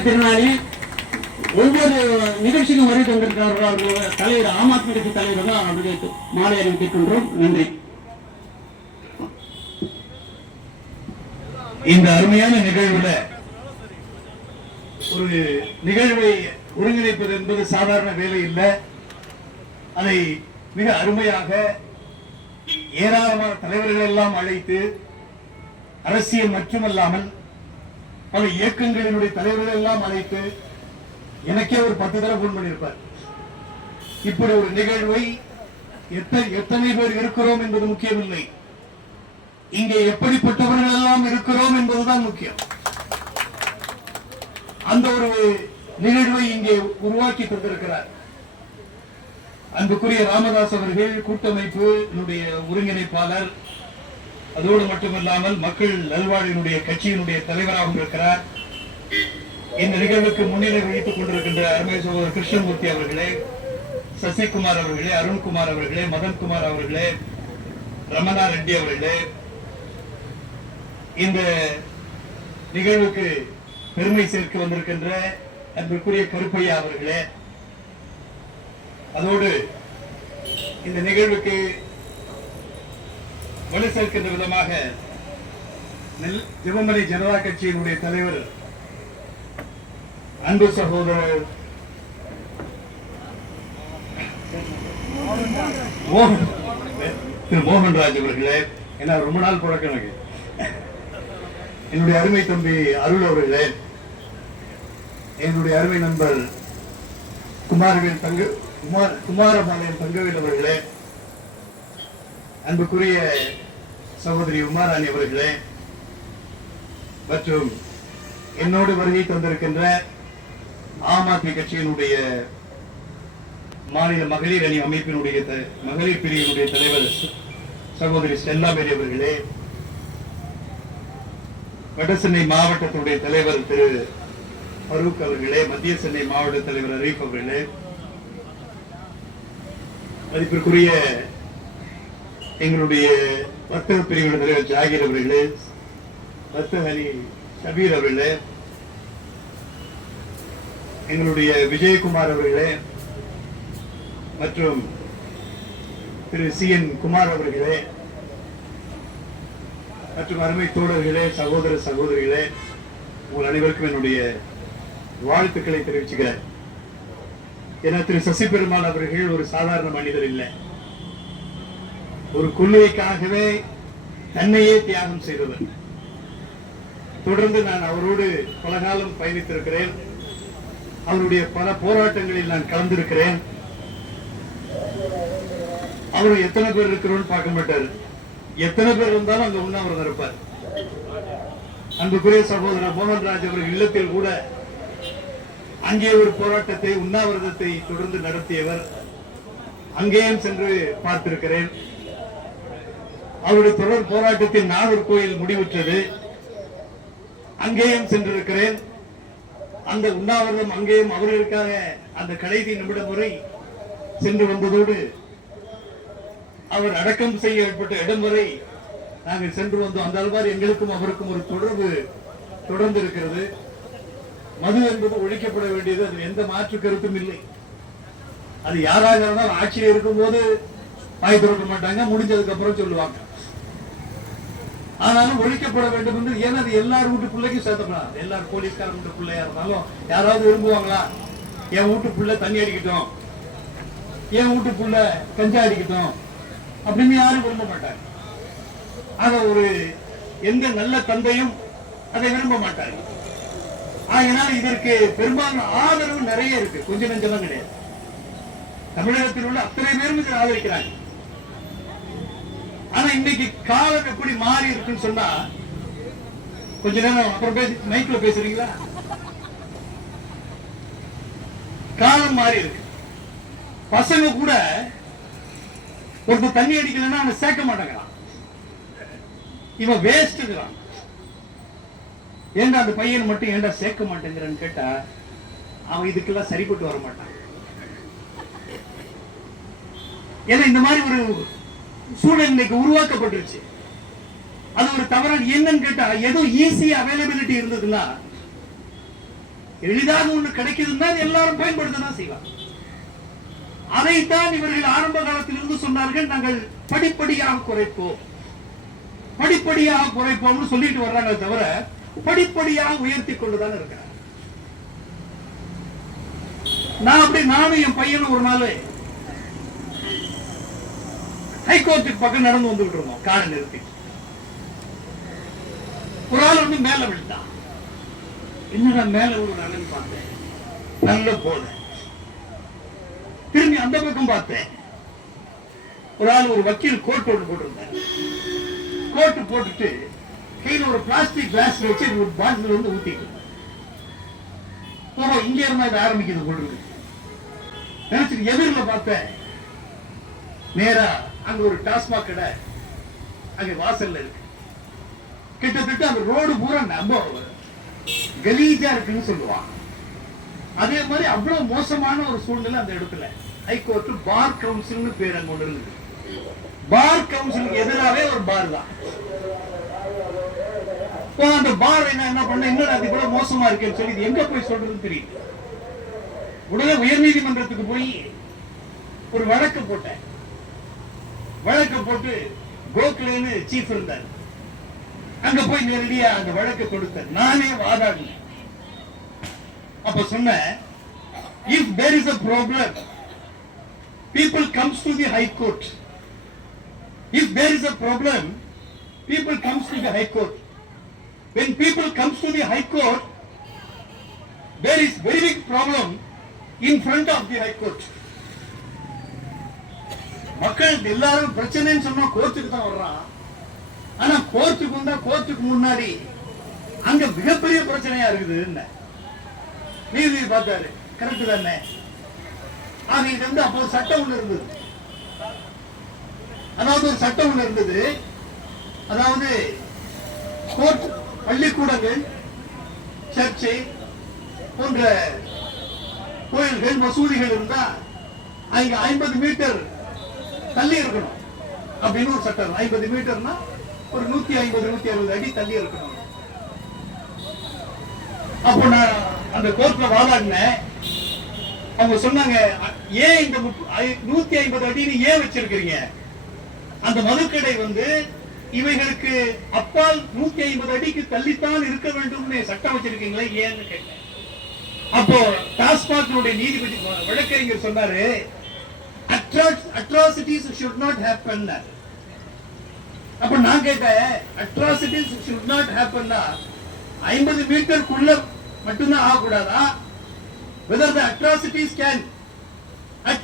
மாற்றுத்திறனாளி ஒவ்வொரு நிகழ்ச்சிக்கும் வருகை தந்திருக்கிறார்கள் அவர்கள் தலைவர் ஆம் ஆத்மி கட்சி தலைவர் தான் அவர்களுக்கு மாலை அறிவிக்கின்றோம் நன்றி. இந்த அருமையான நிகழ்வுல ஒரு நிகழ்வை ஒருங்கிணைப்பது என்பது சாதாரண வேலை இல்லை. அதை மிக அருமையாக ஏராளமான தலைவர்கள் எல்லாம் அழைத்து அரசியல் மட்டுமல்லாமல் பல இயக்கங்களினுடைய தலைவர்கள் எல்லாம் அழைத்து எனக்கே ஒரு பத்து தடவை போன் பண்ணியிருப்பார். இப்படி ஒரு நிகழ்வை எத்தனை பேர் இருக்கிறோம் என்பது முக்கியமில்லை. இங்கே எப்படிப்பட்டவர்கள் எல்லாம் இருக்கிறோம் என்பதுதான் முக்கியம். அந்த ஒரு நிகழ்வை இங்கே உருவாக்கி தந்திருக்கிறார் அன்புக்குரிய ராமதாஸ் அவர்கள் கூட்டமைப்பு என்னுடைய ஒருங்கிணைப்பாளர் அதோடு மட்டுமில்லாமல் மக்கள் நல்வாழ்வினுடைய கட்சியினுடைய தலைவராகவும் இருக்கிறார். இந்த நிகழ்வுக்கு முன்னிலை வகித்துக் கொண்டிருக்கின்ற அருமை சகோதரர் கிருஷ்ணமூர்த்தி அவர்களே சசிகுமார் அவர்களே அருண்குமார் அவர்களே மதன்குமார் அவர்களே ரமணா ரெட்டி அவர்களே இந்த நிகழ்வுக்கு பெருமை சேர்க்க வந்திருக்கின்ற அன்பிற்குரிய கருப்பையா அவர்களே அதோடு இந்த நிகழ்வுக்கு வலு சேர்க்கின்ற விதமாக நெல் ஜெபமணி ஜனதா கட்சியினுடைய தலைவர் அன்பு சகோதரர் மோகன் திரு மோகன்ராஜ் அவர்களே என்ன ரொம்ப நாள் பழக்கம் எனக்கு. என்னுடைய அருமை தம்பி அருள் அவர்களே என்னுடைய அருமை நண்பர் குமாரவேல் தங்க குமார் குமாரபாளையம் தங்கவேல் அவர்களே அன்புக்குரிய சகோதரி உமாராணி அவர்களே மற்றும் என்னோடு வருகை தந்திருக்கின்ற ஆம் ஆத்மி கட்சியினுடைய மாநில மகளிர் அணி அமைப்பினுடைய மகளிர் பிரிவினுடைய தலைவர் சகோதரி செல்லாமேரி மேரி அவர்களே வடசென்னை மாவட்டத்துடைய தலைவர் திரு ஃபரூக் அவர்களே மத்திய சென்னை மாவட்ட தலைவர் அரீப் அவர்களே மதிப்பிற்குரிய எங்களுடைய வர்த்தக பிரிவின் தலைவர் ஜாகிர் அவர்களே வர்த்தக அணி சபீர் அவர்களே எங்களுடைய விஜயகுமார் அவர்களே மற்றும் திரு சி என் குமார் அவர்களே மற்றும் அருமை தோழர்களே சகோதர சகோதரிகளே உங்கள் அனைவருக்கும் என்னுடைய வாழ்த்துக்களை தெரிவிச்சுக்கிறேன். ஏன்னா திரு சசி பெருமாள் அவர்கள் ஒரு சாதாரண மனிதர் இல்லை. ஒரு கொள்கைக்காகவே தன்னையே தியாகம் செய்தவர் தொடர்ந்து நான் அவரோடு பல காலம் பயணித்திருக்கிறேன். அவருடைய பல போராட்டங்களில் நான் கலந்திருக்கிறேன். அவர் எத்தனை பேர் இருக்கிறோம்னு பார்க்க மாட்டார். எத்தனை பேர் இருந்தாலும் அங்க உண்ணாவிரதம் இருப்பார். அன்புக்குரிய சகோதரர் மோகன்ராஜ் அவர்கள் இல்லத்தில் கூட அங்கே ஒரு போராட்டத்தை உண்ணாவிரதத்தை தொடர்ந்து நடத்தியவர். அங்கேயும் சென்று பார்த்திருக்கிறேன். அவருடைய தொடர் போராட்டத்தில் நாகர்கோயில் முடிவுற்றது. அங்கேயும் சென்றிருக்கிறேன். அந்த உண்ணாவிரதம் அங்கேயும் அவர்களுக்காக அந்த கடைசி நிமிடம் வரை சென்று வந்ததோடு அவர் அடக்கம் செய்யப்பட்ட இடம் வரை நாங்கள் சென்று வந்தோம். அந்த அளவாறு எங்களுக்கும் அவருக்கும் ஒரு தொடர்பு தொடர்ந்து இருக்கிறது மது என்பது ஒழிக்கப்பட வேண்டியது. அதில் எந்த மாற்று கருத்தும் இல்லை. அது யாராக இருந்தாலும் ஆட்சியில் இருக்கும்போது வாய் திறக்க மாட்டாங்க. முடிஞ்சதுக்கு அப்புறம் சொல்லுவாங்க. ஆனாலும் ஒழிக்கப்பட வேண்டும் என்று ஏன்னா அது எல்லார் வீட்டு பிள்ளைக்கும் சேர்த்தப்படாது எல்லார் போலீஸ்கார வீட்டு பிள்ளையா இருந்தாலும் யாராவது விரும்புவாங்களா? என் வீட்டு பிள்ளை தண்ணி அடிக்கட்டும். என் வீட்டு பிள்ளை கஞ்சா அடிக்கட்டும். அப்படின்னு யாரும் விரும்ப மாட்டாங்க. ஆக ஒரு எந்த நல்ல தந்தையும் அதை விரும்ப மாட்டாங்க ஆகினால் இதற்கு பெரும்பாலான ஆதரவு நிறைய இருக்கு. கொஞ்சம் நெஞ்சம் கிடையாது. தமிழகத்தில் உள்ள அத்தனை பேரும் இதை ஆதரிக்கிறாங்க. ஆனா இன்னைக்கு காலம் எப்படி மாறி இருக்குன்னு சொன்னா கொஞ்ச நேரம் அப்புறம் பேசி மைக்ல பேசுறீங்களா? காலம் மாறி இருக்கு. பசங்க கூட ஒருத்தர் தண்ணி அடிக்கலன்னா அவனை சேர்க்க மாட்டேங்கிறான். இவன் வேஸ்ட்டுங்கிறான் ஏன்டா அந்த பையன் மட்டும் ஏண்டா சேர்க்க மாட்டேங்கிறான்னு கேட்டா அவன் இதுக்கெல்லாம் சரிப்பட்டு வர மாட்டான். ஏன்னா இந்த மாதிரி ஒரு சூழல் இன்னைக்கு உருவாக்கப்பட்டுருச்சு. அது ஒரு தவறான என்னன்னு கேட்டா ஏதோ ஈஸி அவைலபிலிட்டி இருந்ததுன்னா எளிதாக ஒண்ணு கிடைக்குதுன்னா எல்லாரும் பயன்படுத்ததான் செய்வாங்க. அதைத்தான் இவர்கள் ஆரம்ப காலத்திலிருந்து சொன்னார்கள் நாங்கள் படிப்படியாக குறைப்போம். படிப்படியாக குறைப்போம்னு சொல்லிட்டு வர்றாங்க தவிர படிப்படியாக உயர்த்தி கொண்டுதான் இருக்கிறார் நான் அப்படி நானும் என் பையனும் ஒரு நாள் ஹைகோர்ட்டுக்கு பக்கம் நடந்து வந்துகிட்டு இருந்தோம் காரை நிறுத்தி. ஒரு ஆள் வந்து மேல விழுந்தான் என்னடா மேல விழுறாங்கன்னு பார்த்தேன்? நல்ல போல திரும்பி அந்த பக்கம் பார்த்தேன். ஒரு ஆள் ஒரு வக்கீல் கோட் ஒன்று போட்டிருந்தார். கோட்டு போட்டுட்டு கையில ஒரு பிளாஸ்டிக் கிளாஸ் வச்சு ஒரு பாட்டில் வந்து ஊத்திட்டு இருந்தார். ஓஹோ இங்க இருந்தா இது ஆரம்பிக்குது போல நினைச்சிட்டு எதிரில் பார்த்தேன். நேரா அங்க ஒரு டாஸ்மாக் கடை அங்க வாசல்ல இருக்கு. கிட்டத்தட்ட அந்த ரோடு பூரா நம்ம கலீஜா இருக்குன்னு சொல்லுவான் அதே மாதிரி அவ்வளவு மோசமான ஒரு சூழ்நிலை அந்த இடத்துல. ஹைகோர்ட் பார் கவுன்சில்னு பேர் அங்க ஒன்று இருந்தது. பார் கவுன்சிலுக்கு எதிராகவே ஒரு பார் தான். இப்போ அந்த பார் என்ன என்ன பண்ண என்ன அது கூட மோசமா இருக்குன்னு சொல்லி இது எங்க போய் சொல்றதுன்னு தெரியல. உடனே உயர்நீதிமன்றத்துக்கு போய் ஒரு வழக்கு போட்டேன். வழக்கு போட்டு கோக்லேன்னு சீஃப் இருந்தார் அங்க போய் நேரடியா அந்த வழக்கு கொடுத்தேன் நானே வாதாடினேன் அப்ப சொன்னேன் if there is a problem people comes to the high court if there is a problem people comes to the high court when people comes to the high court there is very big problem in front of the high court மக்கள் எல்லாரும் பிரச்சனைன்னு சொன்னா கோர்ட்டுக்கு தான் வர்றான் ஆனா கோர்ட்டுக்கு வந்தா கோர்ட்டுக்கு முன்னாடி அங்க மிகப்பெரிய பிரச்சனையா இருக்குது நீதி பார்த்தாரு கரெக்ட் தானே? ஆக இது வந்து அப்போ சட்டம் ஒண்ணு இருந்தது. அதாவது ஒரு சட்டம் ஒண்ணு இருந்தது. அதாவது கோர்ட் பள்ளிக்கூடங்கள் சர்ச்சை போன்ற கோயில்கள் மசூதிகள் இருந்தா அங்க ஐம்பது மீட்டர் தள்ளி இருக்கணும். அப்படின்னு ஒரு சட்டம் ஐம்பது மீட்டர்னா ஒரு நூத்தி ஐம்பது நூத்தி அறுபது அடி தள்ளி இருக்கணும். அப்போ நான் அந்த கோர்ட்ல வாதாடினேன். அவங்க சொன்னாங்க ஏன் இந்த நூத்தி ஐம்பது அடின்னு ஏன் வச்சிருக்கிறீங்க? அந்த மதுக்கடை வந்து இவைகளுக்கு அப்பால் நூத்தி ஐம்பது அடிக்கு தள்ளித்தான் இருக்க வேண்டும்னு சட்டம் வச்சிருக்கீங்களே ஏன்னு கேட்டேன். அப்போ டாஸ்மாகினுடைய நீதிபதி வழக்கறிஞர் சொன்னாரு அட்ராசிட்டிஸ் ஷுட் நாட் ஹேப்பன் அப்ப நான் கேட்டேன் அட்ராசிட்டிஸ் ஷுட் நாட் ஹேப்பன்னா ஐம்பது மீட்டருக்குள்ள மட்டும்தான் ஆகக்கூடாதா? Whether the atrocities can at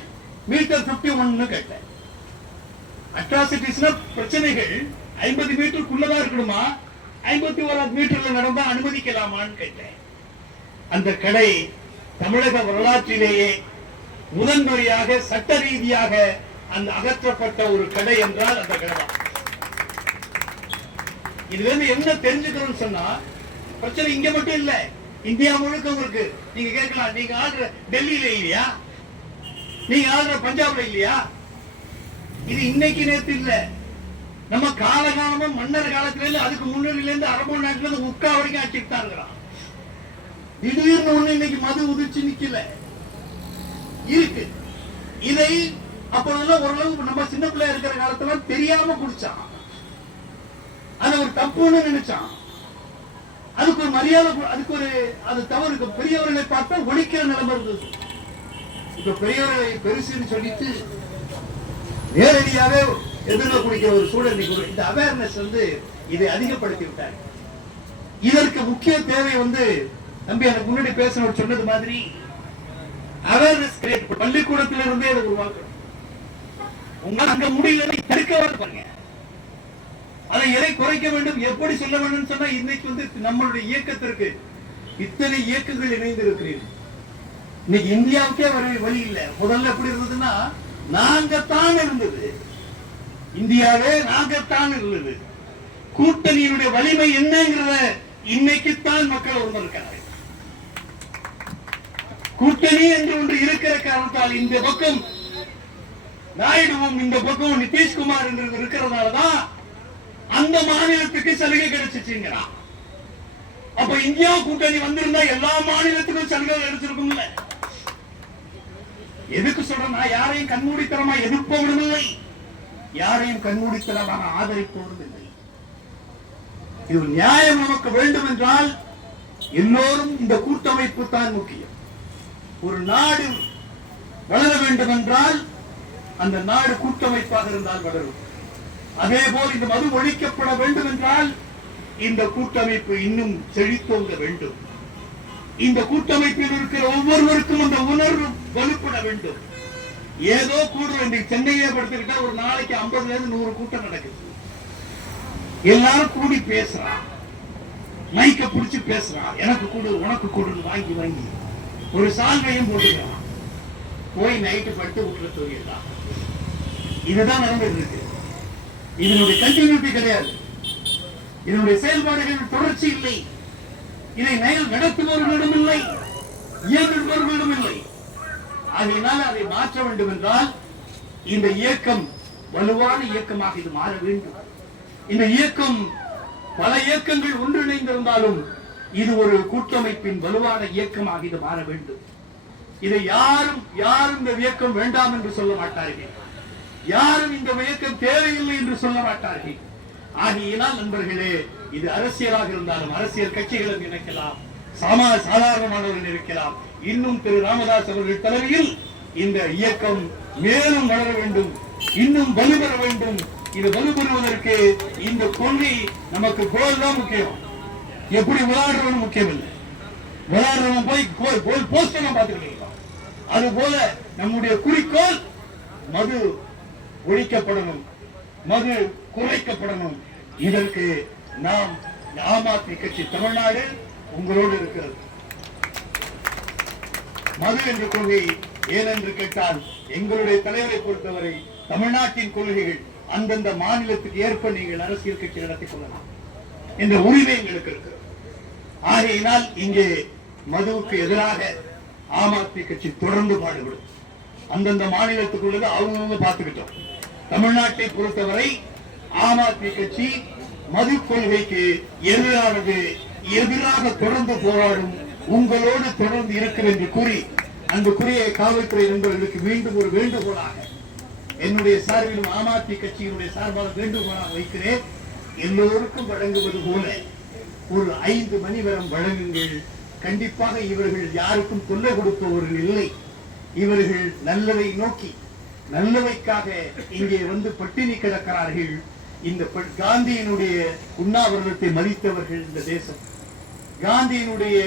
metre fifty ஒன்னு கேட்டேன். அட்ராசிட்டிஸ்னா பிரச்சனைகள் ஐம்பது மீட்டருக்குள்ளதான் இருக்கணுமா? ஐம்பத்தி ஓராது மீட்டர்ல நடந்தா அனுமதிக்கலாமான்னு கேட்டேன். அந்த கடை தமிழக வரலாற்றிலேயே முதன்முறையாக சட்ட ரீதியாக அந்த அகற்றப்பட்ட ஒரு கடை என்றால் அந்த கடை தான். இதுல இருந்து என்ன தெரிஞ்சுக்கணும்னு சொன்னா பிரச்சனை இங்க மட்டும் இல்ல. இந்தியா முழுக்க இருக்கு நீங்க கேட்கலாம் நீங்க ஆடுற டெல்லியில இல்லையா? நீங்க ஆடுற பஞ்சாப்ல இல்லையா? இது இன்னைக்கு நேத்து இல்ல. நம்ம காலகாலமா மன்னர் காலத்துல இருந்து அதுக்கு முன்னாடில இருந்து அரபு நாட்டுல இருந்து உட்கா வரைக்கும் ஆட்சிட்டு தான் இருக்கிறான். திடீர்னு ஒண்ணு இன்னைக்கு மது உதிச்சு நிக்கல. இருக்கு. இதை அப்போதெல்லாம் ஓரளவு நம்ம சின்ன பிள்ளையா இருக்கிற காலத்துல தெரியாம குடிச்சான். அது ஒரு தப்புன்னு நினைச்சான். அதுக்கு ஒரு மரியாதை அதுக்கு ஒரு அது தவறு பெரியவர்களை பார்த்தா ஒழிக்கிற நிலைமை இருந்தது. இப்ப பெரியவர்களை பெருசுன்னு சொல்லிட்டு நேரடியாவே எதிர்க்க குடிக்கிற ஒரு சூழல் இந்த அவேர்னஸ் வந்து இதை அதிகப்படுத்தி விட்டாங்க இதற்கு முக்கிய தேவை வந்து தம்பி எனக்கு முன்னாடி பேசினவர் சொன்னது மாதிரி அவேர்னஸ் கிரியேட் பள்ளிக்கூடத்தில் இருந்தே அதை உருவாக்கணும் உங்களால் அங்க முடியல தடுக்க பாருங்க. அதை எதை குறைக்க வேண்டும் எப்படி சொல்ல வேண்டும் சொன்னா இன்னைக்கு வந்து நம்மளுடைய இயக்கத்திற்கு இத்தனை இயக்கங்கள் இணைந்து இருக்கிறீர்கள் இன்னைக்கு இந்தியாவுக்கே வர வழி இல்லை. முதல்ல எப்படி இருந்ததுன்னா நாங்கத்தான் இருந்தது. இந்தியாவே நாங்கத்தான் இருந்தது. கூட்டணியினுடைய வலிமை என்னங்கிறத இன்னைக்குத்தான் மக்கள் உணர்ந்திருக்கிறார்கள். கூட்டணி என்று ஒன்று இருக்கிற காரணத்தால் இந்த பக்கம் நாயுடுவும் இந்த பக்கம் நிதிஷ்குமார் என்று இருக்கிறதுனாலதான் அந்த மாநிலத்துக்கு சலுகை கிடைச்சிச்சுங்கிறான் அப்ப இந்தியா கூட்டணி வந்திருந்தா எல்லா மாநிலத்துக்கும் சலுகை எடுத்திருக்கும்ல எதுக்கு சொல்றேன்? நான் யாரையும் கண்மூடித்தனமா எதிர்ப்பவனும் இல்லை யாரையும் கண்மூடித்தனமாக ஆதரிப்பவனும் இல்லை இது நியாயம் நமக்கு வேண்டும் என்றால் எல்லோரும் இந்த கூட்டமைப்பு தான் முக்கியம். ஒரு நாடு வளர வேண்டும் என்றால் அந்த நாடு கூட்டமைப்பாக இருந்தால் வளரும். அதே போல் இந்த மது ஒழிக்கப்பட வேண்டும் என்றால் இந்த கூட்டமைப்பு இன்னும் செழித்தோங்க வேண்டும். இந்த கூட்டமைப்பில் இருக்கிற ஒவ்வொருவருக்கும் அந்த உணர்வு வலுப்பட வேண்டும். ஏதோ கூடுற இன்றைக்கு சென்னையை படுத்துக்கிட்டா ஒரு நாளைக்கு ஐம்பதுல இருந்து நூறு கூட்டம் நடக்குது. எல்லாரும் கூடி பேசுறான் மைக்க புடிச்சு பேசுறான் எனக்கு கொடு உனக்கு கொடுன்னு வாங்கி வாங்கி. ஒரு சால்வையும் போட்டுக்கலாம். போய் நைட்டு படுத்து விட்டுற தூங்கிடலாம் இதுதான் நடந்துட்டு இருக்கு. இதனுடைய கண்டினியூட்டி கிடையாது. இதனுடைய செயல்பாடுகள் தொடர்ச்சி இல்லை. இதை நயல் நடத்துபவர்களிடம் இல்லை. இயக்குபவர்களிடம் இல்லை. ஆகையினால் அதை மாற்ற வேண்டும் என்றால் இந்த இயக்கம் வலுவான இயக்கமாக இது மாற வேண்டும். இந்த இயக்கம் பல இயக்கங்கள் ஒன்றிணைந்திருந்தாலும் இது ஒரு கூட்டமைப்பின் வலுவான இயக்கமாக இது மாற வேண்டும். இதை யாரும் யாரும் இந்த இயக்கம் வேண்டாம் என்று சொல்ல மாட்டார்கள். யாரும் இந்த இயக்கம் தேவையில்லை என்று சொல்ல மாட்டார்கள். ஆகையினால் நண்பர்களே இது அரசியலாக இருந்தாலும் அரசியல் கட்சிகளும் நினைக்கலாம் சாமா சாதாரணமானவர்கள் இருக்கலாம். இன்னும் திரு ராமதாஸ் அவர்கள் தலைமையில் இந்த இயக்கம் மேலும் வளர வேண்டும். இன்னும் வலுப்பெற வேண்டும். இது வலுப்பெறுவதற்கு இந்த கொள்கை நமக்கு கோல் தான் முக்கியம். எப்படி விளையாடுறவன் முக்கியம் இல்லை விளையாடுறவன் போய் கோல் கோல் போஸ்ட் எல்லாம் பார்த்துக்கிட்டு அது போல நம்முடைய குறிக்கோள் மது ஒழிக்கப்படணும் மது குறைக்கப்படணும். இதற்கு நாம் ஆம் ஆத்மி கட்சி தமிழ்நாடு உங்களோடு இருக்கிறது. மது என்ற கொள்கை ஏனென்று கேட்டால் எங்களுடைய தலைவரை பொறுத்தவரை தமிழ்நாட்டின் கொள்கைகள் அந்தந்த மாநிலத்துக்கு ஏற்ப நீங்கள் அரசியல் கட்சி நடத்திக் கொள்ளலாம். என்ற உரிமை எங்களுக்கு இருக்கிறது ஆகையினால் இங்கே மதுவுக்கு எதிராக ஆம் ஆத்மி கட்சி தொடர்ந்து பாடுபடும். அந்தந்த மாநிலத்துக்குள்ளது அவங்க பார்த்துக்கிட்டோம். தமிழ்நாட்டை பொறுத்தவரை ஆம் ஆத்மி கட்சி மது கொள்கைக்கு எதிரானது எதிராக தொடர்ந்து போராடும் உங்களோடு தொடர்ந்து இருக்கிறது என்று கூறி அந்த குறிய காவல்துறை நண்பர்களுக்கு மீண்டும் ஒரு வேண்டுகோளாக என்னுடைய சார்பிலும் ஆம் ஆத்மி கட்சியினுடைய சார்பாக வேண்டுகோளாக வைக்கிறேன். எல்லோருக்கும் வழங்குவது போல ஒரு ஐந்து மணி வரம் வழங்குங்கள். கண்டிப்பாக இவர்கள் யாருக்கும் தொல்லை கொடுப்பவர்கள் இல்லை. இவர்கள் நல்லதை நோக்கி நல்லவைக்காக இங்கே வந்து பட்டினி கிடக்கிறார்கள். இந்த காந்தியினுடைய உண்ணாவிரதத்தை மதித்தவர்கள் இந்த தேசம். காந்தியினுடைய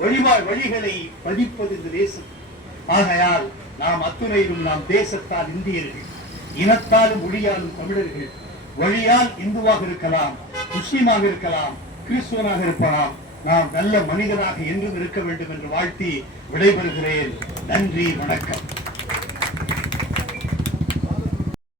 வழிபா வழிகளை பதிப்பது இந்த தேசம். ஆகையால் நாம் அத்துணையிலும் நாம் தேசத்தால் இந்தியர்கள் இனத்தாலும் மொழியாலும் தமிழர்கள் வழியால் இந்துவாக இருக்கலாம் முஸ்லீமாக இருக்கலாம் கிறிஸ்துவனாக இருக்கலாம் நாம் நல்ல மனிதனாக என்றும் இருக்க வேண்டும் என்று வாழ்த்தி விடைபெறுகிறேன். நன்றி வணக்கம்.